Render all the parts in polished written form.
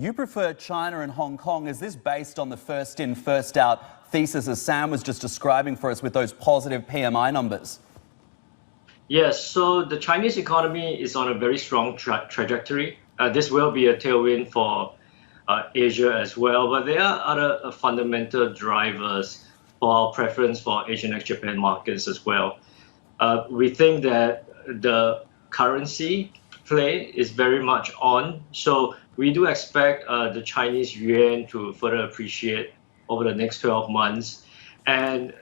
You prefer China and Hong Kong. Is this based on the first in, first out thesis as Sam was just describing for us with those positive PMI numbers? Yes, so the Chinese economy is on a very strong trajectory. This will be a tailwind for Asia as well, but there are other fundamental drivers for our preference for Asian ex-Japan markets as well. We think that the currency play is very much on, so we do expect the Chinese yuan to further appreciate over the next 12 months. And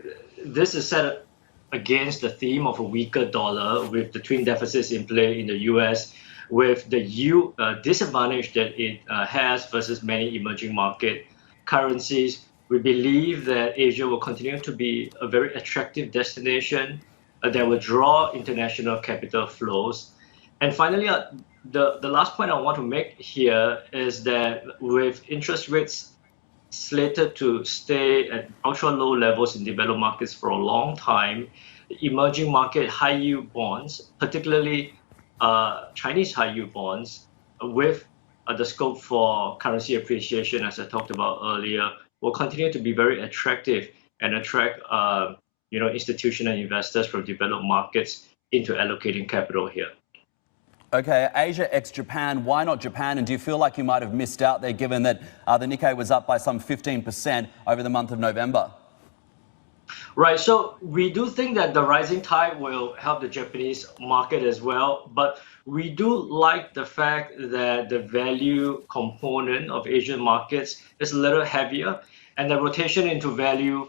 this is set against the theme of a weaker dollar with the twin deficits in play in the US, with the yield disadvantage that it has versus many emerging market currencies. We believe that Asia will continue to be a very attractive destination that will draw international capital flows. And finally, the last point I want to make here is that with interest rates slated to stay at ultra low levels in developed markets for a long time, emerging market high yield bonds, particularly Chinese high yield bonds, with the scope for currency appreciation, as I talked about earlier, will continue to be very attractive and attract institutional investors from developed markets into allocating capital here. Okay, Asia ex-Japan, why not Japan? And do you feel like you might have missed out there given that the Nikkei was up by some 15% over the month of November? Right, so we do think that the rising tide will help the Japanese market as well, but we do like the fact that the value component of Asian markets is a little heavier, and the rotation into value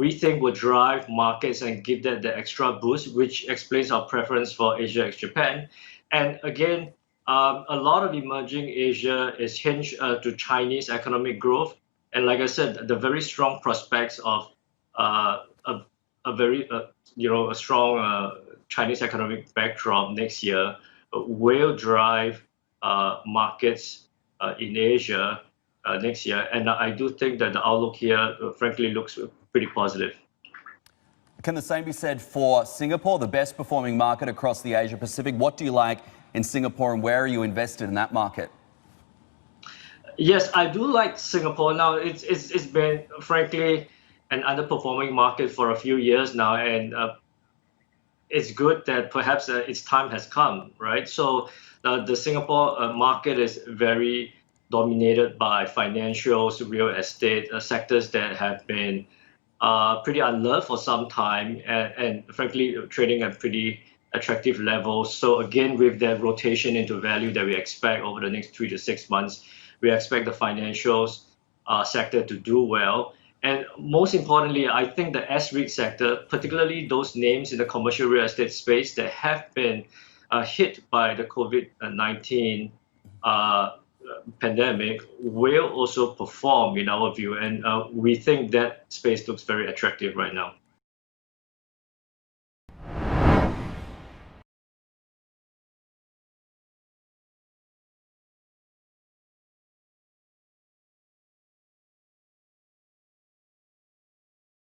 we think will drive markets and give that the extra boost, which explains our preference for Asia ex-Japan. And again, a lot of emerging Asia is hinged to Chinese economic growth. And like I said, the very strong prospects of a very strong Chinese economic backdrop next year will drive markets in Asia next year. And I do think that the outlook here, frankly, looks pretty positive. Can the same be said for Singapore, the best performing market across the Asia Pacific? What do you like in Singapore and where are you invested in that market? Yes, I do like Singapore. Now, it's been, frankly, an underperforming market for a few years now, and it's good that perhaps its time has come, right? So the Singapore market is very dominated by financials, real estate sectors that have been pretty unloved for some time, and frankly, trading at pretty attractive levels. So again, with that rotation into value that we expect over the next 3 to 6 months, we expect the financials sector to do well. And most importantly, I think the S-REIT sector, particularly those names in the commercial real estate space that have been hit by the COVID-19 pandemic, will also perform in our view. And we think that space looks very attractive right now.